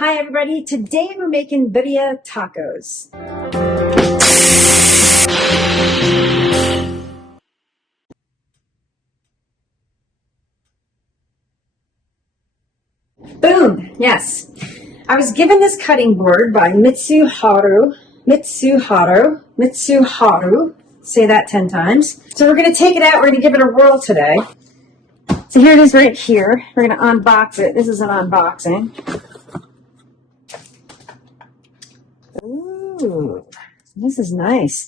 Hi everybody, today we're making birria tacos. Boom, yes. I was given this cutting board by Mitsuharu, say that 10 times. So we're going to take it out, we're going to give it a whirl today. So here it is right here. We're going to unbox it. This is an unboxing. Ooh, this is nice.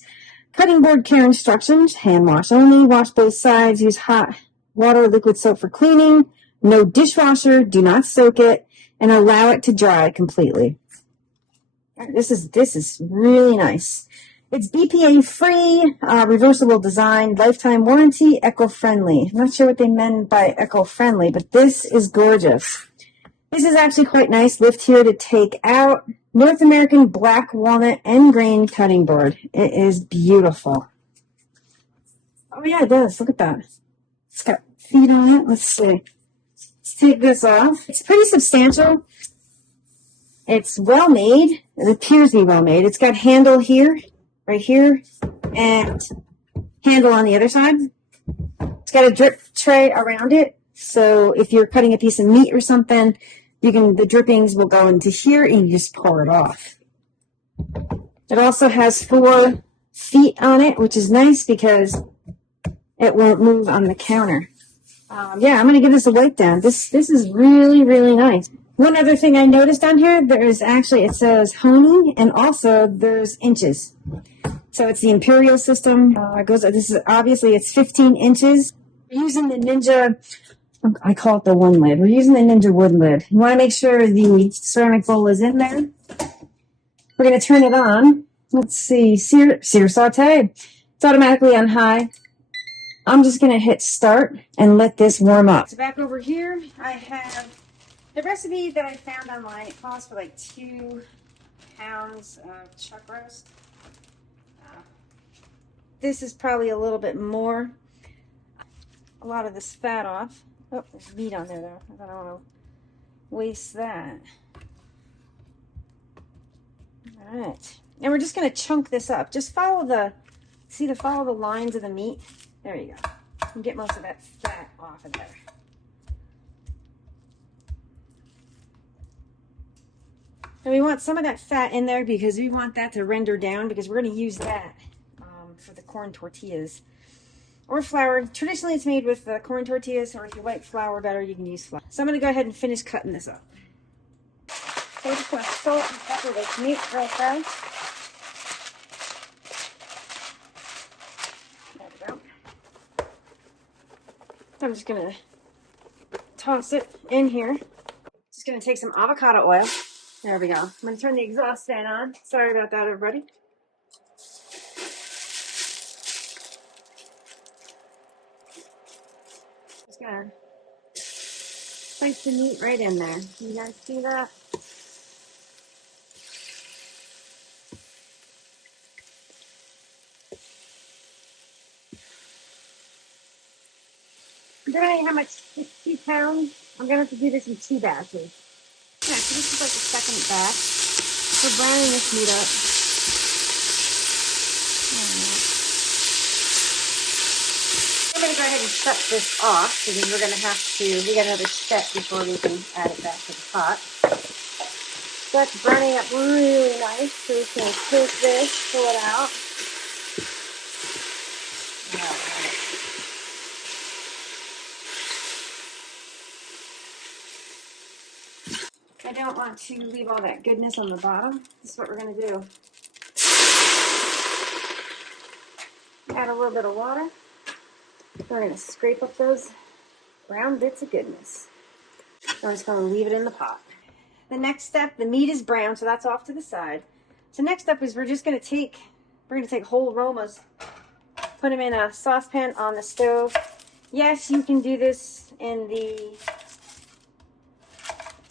Cutting board care instructions, hand wash only, wash both sides, use hot water or liquid soap for cleaning, no dishwasher, do not soak it, and allow it to dry completely. This is really nice. It's BPA free, reversible design, lifetime warranty, eco-friendly. I'm not sure what they meant by eco-friendly, but this is gorgeous. This is actually quite nice. Lift here to take out. North American black walnut end grain cutting board. It is beautiful. Oh yeah, it does. Look at that. It's got feet on it. Let's see. Let's take this off. It's pretty substantial. It's well made. It appears to be well made. It's got handle here, right here, and handle on the other side. It's got a drip tray around it. So if you're cutting a piece of meat or something, the drippings will go into here and you just pour it off. It also has 4 feet on it, which is nice because it won't move on the counter. Yeah, I'm going to give this a wipe down. This is really, really nice. One other thing I noticed on here, it says honey, and also there's inches. So it's the Imperial system. It's 15 inches. We're using the Ninja, I call it the one lid. We're using the Ninja wood lid. You want to make sure the ceramic bowl is in there. We're going to turn it on. Let's see, sear saute. It's automatically on high. I'm just going to hit start and let this warm up. So back over here, I have the recipe that I found online. It calls for like 2 pounds of chuck roast. This is probably a little bit more. A lot of this fat off. Oh, there's meat on there though. I don't want to waste that. All right. And we're just going to chunk this up. Just follow the lines of the meat. There you go. You can get most of that fat off of there. And we want some of that fat in there because we want that to render down because we're going to use that for the corn tortillas. Or flour. Traditionally, it's made with corn tortillas, or if you like flour better, you can use flour. So I'm going to go ahead and finish cutting this up. So we're just going to salt and pepper this meat real fast. There we go. So I'm just going to toss it in here. Just going to take some avocado oil. There we go. I'm going to turn the exhaust fan on. Sorry about that, everybody. Just going to place the meat right in there. Can you guys see that? Depending on how much, 2 pounds, I'm going to have to do this in 2 batches. Yeah, so this is like the second batch. We're browning this meat up. I'm going to go ahead and shut this off because we got another step before we can add it back to the pot. So that's burning up really nice. So we're just going to take this, pull it out. I don't want to leave all that goodness on the bottom. This is what we're going to do. Add a little bit of water. We're going to scrape up those brown bits of goodness. So I'm just going to leave it in the pot. The next step, the meat is brown, so that's off to the side. So next up is we're going to take whole romas, put them in a saucepan on the stove. Yes, you can do this in the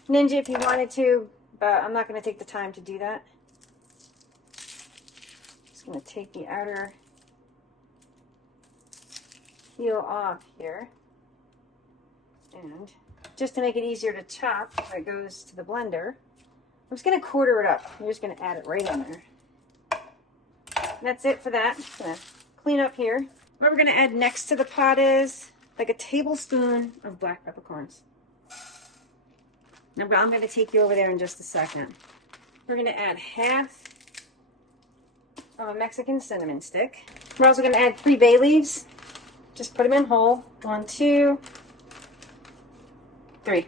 Ninja if you wanted to, but I'm not going to take the time to do that. Just going to take the outer peel off here, and just to make it easier to chop, it goes to the blender. just going to quarter it up. I'm just going to add it right in there. And that's it for that. Just going to clean up here. What we're going to add next to the pot is like a tablespoon of black peppercorns. Now, I'm going to take you over there in just a second. We're going to add half of a Mexican cinnamon stick. We're also going to add 3 bay leaves. Just put them in whole. 1, 2, 3.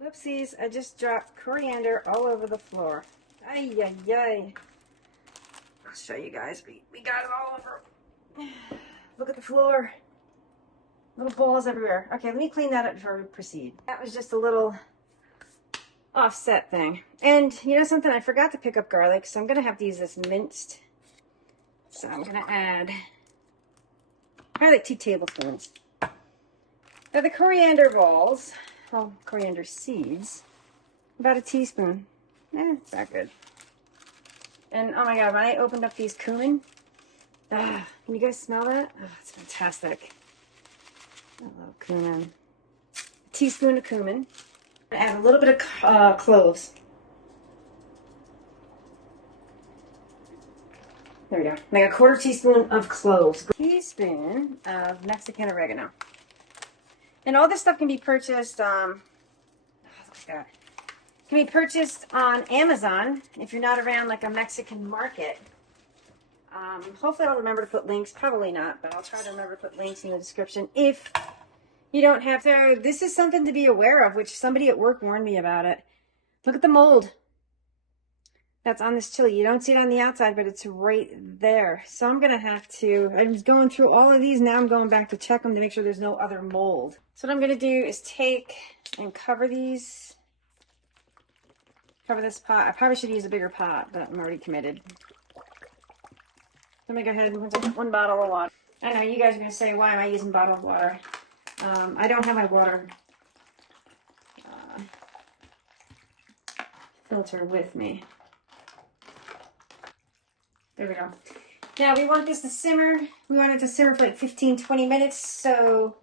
Whoopsies, I just dropped coriander all over the floor. Ay, ay, ay. I'll show you guys. We got it all over. Look at the floor. Little balls everywhere. Okay, let me clean that up before we proceed. That was just a little offset thing. And you know something? I forgot to pick up garlic, so I'm going to have to use this minced. So I'm going to add probably like 2 tablespoons. Now the coriander balls, well, coriander seeds, about a teaspoon. It's not good. And oh my God, when I opened up these cumin, can you guys smell that? Oh, it's fantastic. I love cumin. A teaspoon of cumin. I add a little bit of cloves. There we go. Like a 1/4 teaspoon of cloves. A teaspoon of Mexican oregano. And all this stuff can be purchased, look at that. Can be purchased on Amazon if you're not around like a Mexican market. Hopefully I'll remember to put links. Probably not, but I'll try to remember to put links in the description if you don't have to. This is something to be aware of, which somebody at work warned me about it. Look at the mold that's on this chili. You don't see it on the outside, but it's right there. So I'm going to have to, I was going through all of these. Now I'm going back to check them to make sure there's no other mold. So what I'm going to do is take and cover these. Cover this pot. I probably should use a bigger pot, but I'm already committed. Let me go ahead and take 1 bottle of water. I know you guys are going to say, why am I using bottled water? I don't have my water filter with me. There we go. Now we want this to simmer. We want it to simmer for like 15-20 minutes so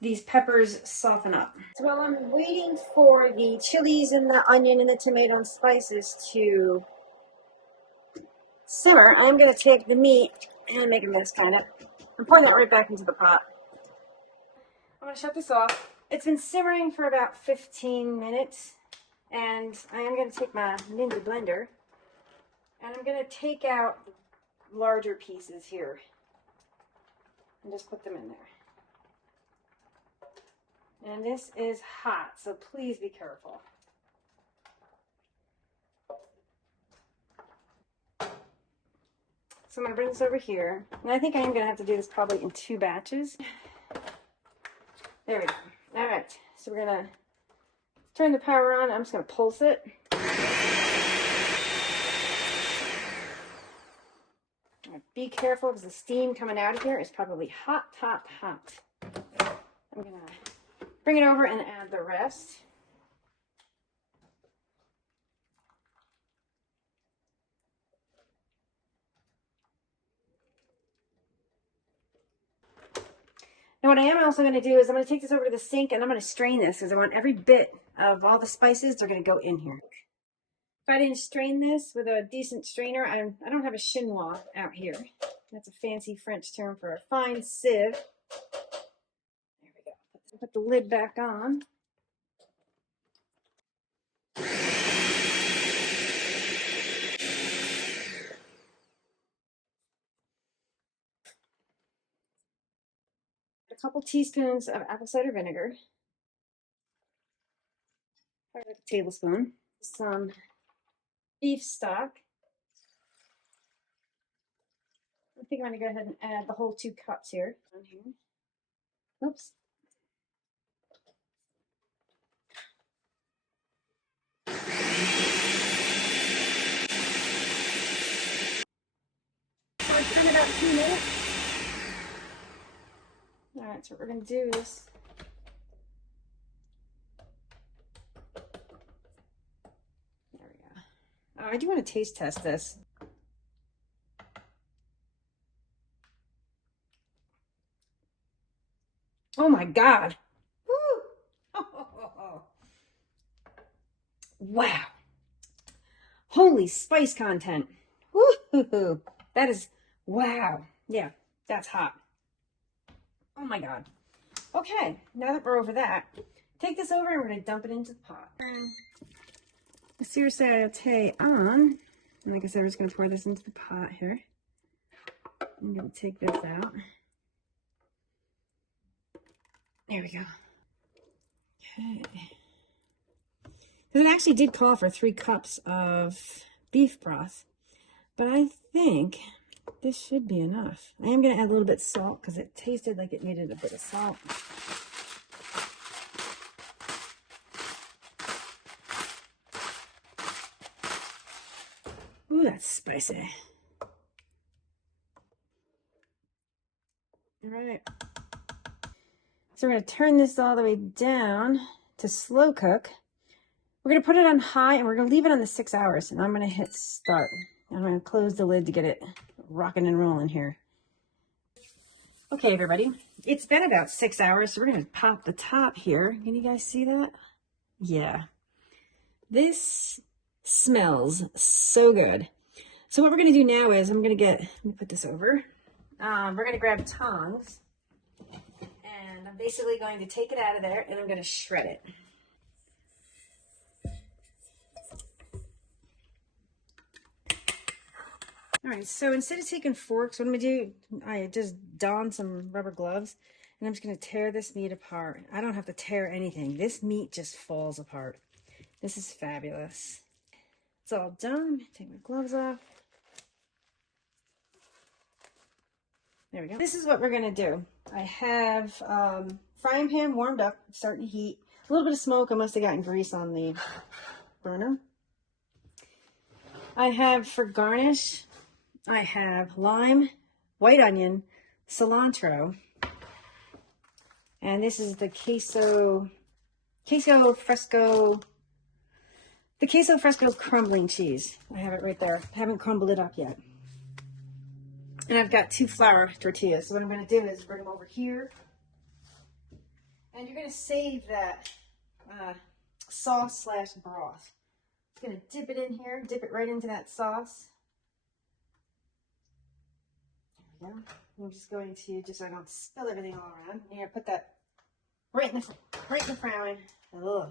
these peppers soften up. So while I'm waiting for the chilies and the onion and the tomato and spices to simmer, I'm going to take the meat and make a mess kind of. I'm pouring that right back into the pot. I'm going to shut this off. It's been simmering for about 15 minutes and I am going to take my Ninja blender and I'm going to take out the larger pieces here and just put them in there. And this is hot, so please be careful. So I'm going to bring this over here. And I think I am going to have to do this probably in 2 batches. There we go. All right, so we're going to turn the power on. I'm just going to pulse it. Be careful because the steam coming out of here is probably hot, hot, hot. I'm going to bring it over and add the rest. And what I am also going to do is I'm going to take this over to the sink and I'm going to strain this because I want every bit of all the spices, they're going to go in here. If I didn't strain this with a decent strainer, I don't have a chinois out here. That's a fancy French term for a fine sieve. There we go. Put the lid back on. A couple teaspoons of apple cider vinegar. Probably like a tablespoon. Some beef stock. I think I'm going to go ahead and add the whole 2 cups here. Oops. So it's been about 2 minutes. All right, so what we're going to do is there we go. Oh, I do want to taste test this. Oh my God. Woo! Wow. Holy spice content. Woo-hoo-hoo. That is, wow. Yeah, that's hot. Oh my God. Okay, now that we're over that, take this over and we're going to dump it into the pot. The sauté on. And like I said, we're just going to pour this into the pot here. I'm going to take this out. There we go. Okay. Because it actually did call for 3 cups of beef broth, but I think this should be enough. I am going to add a little bit of salt because it tasted like it needed a bit of salt. Ooh, that's spicy. All right. So we're going to turn this all the way down to slow cook. We're going to put it on high and we're going to leave it on the 6 hours. And I'm going to hit start. I'm going to close the lid to get it rocking and rolling here. Okay, everybody. It's been about 6 hours, so we're going to pop the top here. Can you guys see that? Yeah. This smells so good. So what we're going to do now is let me put this over. We're going to grab tongs. And I'm basically going to take it out of there and I'm going to shred it. All right, so instead of taking forks, what I'm going to do, I just don some rubber gloves and I'm just going to tear this meat apart. I don't have to tear anything. This meat just falls apart. This is fabulous. It's all done. Take my gloves off. There we go. This is what we're going to do. I have frying pan warmed up, starting to heat. A little bit of smoke. I must have gotten grease on the burner. I have for garnish, I have lime, white onion, cilantro, and this is the queso fresco crumbling cheese. I have it right there. I haven't crumbled it up yet. And I've got 2 flour tortillas. So what I'm going to do is bring them over here. And you're going to save that sauce / broth. I'm going to dip it in here, dip it right into that sauce. There we go. I'm just going to, just so I don't spill everything all around, I'm going to put that right in the frying. Ugh.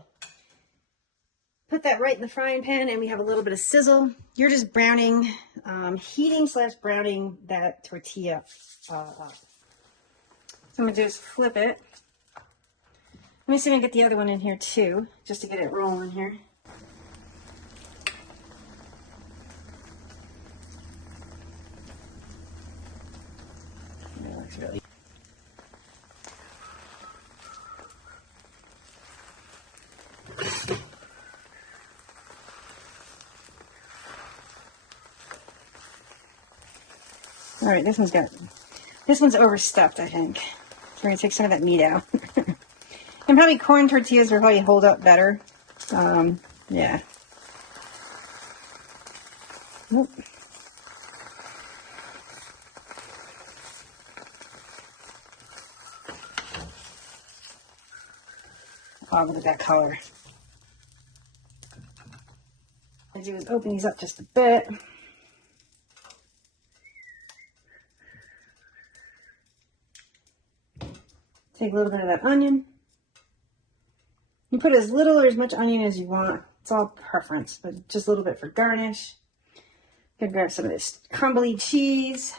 Put that right in the frying pan and we have a little bit of sizzle. You're just browning, heating / browning that tortilla up. So I'm going to just flip it. Let me see if I can get the other one in here too, just to get it rolling here. That looks really. All right, this one's overstuffed, I think. So we're gonna take some of that meat out. And probably corn tortillas will probably hold up better. Yeah. Nope. Oh, look at that color. What I do is open these up just a bit. Take a little bit of that onion. You put as little or as much onion as you want. It's all preference, but just a little bit for garnish. Gonna grab some of this crumbly cheese.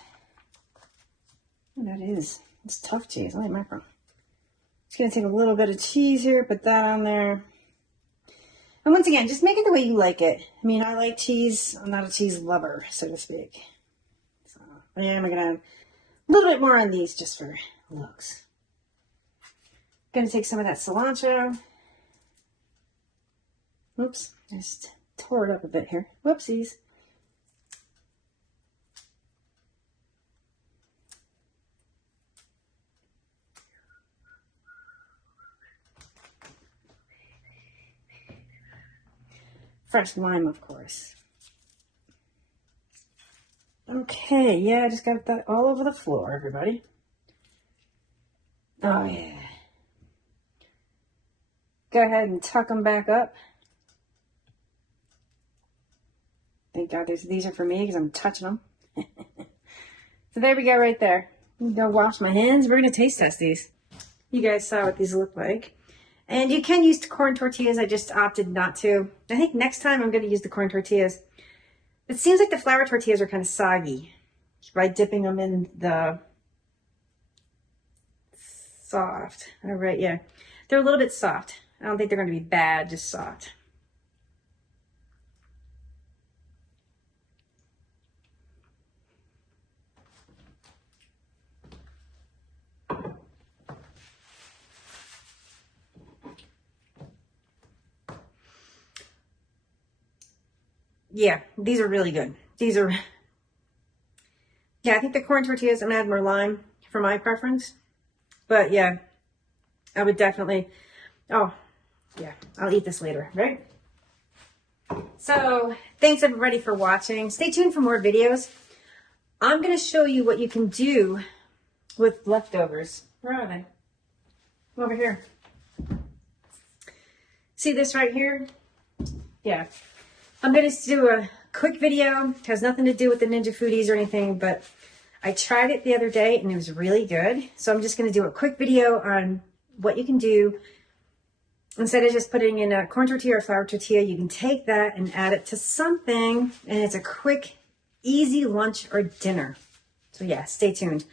Oh, that is. It's tough cheese. I like mackerel. Just gonna take a little bit of cheese here, put that on there. And once again, just make it the way you like it. I mean, I like cheese. I'm not a cheese lover, so to speak. So, yeah, I'm gonna have a little bit more on these just for looks. Gonna take some of that cilantro. Oops, just tore it up a bit here. Whoopsies. Fresh lime, of course. Okay, yeah, I just got that all over the floor, everybody. Oh, yeah. Go ahead and tuck them back up. Thank God these are for me because I'm touching them. So there we go right there. I'm gonna wash my hands. We're gonna taste test these. You guys saw what these look like. And you can use corn tortillas. I just opted not to. I think next time I'm gonna use the corn tortillas. It seems like the flour tortillas are kind of soggy by dipping them in the soft. All right, yeah. They're a little bit soft. I don't think they're gonna be bad, just soft. Yeah, these are really good. These are, yeah, I think the corn tortillas, I'm gonna add more lime for my preference. But yeah, I would definitely, oh, yeah, I'll eat this later, right? So thanks everybody for watching. Stay tuned for more videos. I'm gonna show you what you can do with leftovers. Where are they? Over here. See this right here? Yeah. I'm going to do a quick video. It has nothing to do with the Ninja Foodies or anything, but I tried it the other day and it was really good. So I'm just going to do a quick video on what you can do. Instead of just putting in a corn tortilla or flour tortilla, you can take that and add it to something, and it's a quick, easy lunch or dinner. So yeah, stay tuned.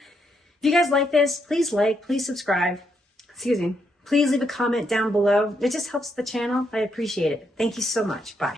If you guys like this, please like, please subscribe. Excuse me. Please leave a comment down below. It just helps the channel. I appreciate it. Thank you so much. Bye.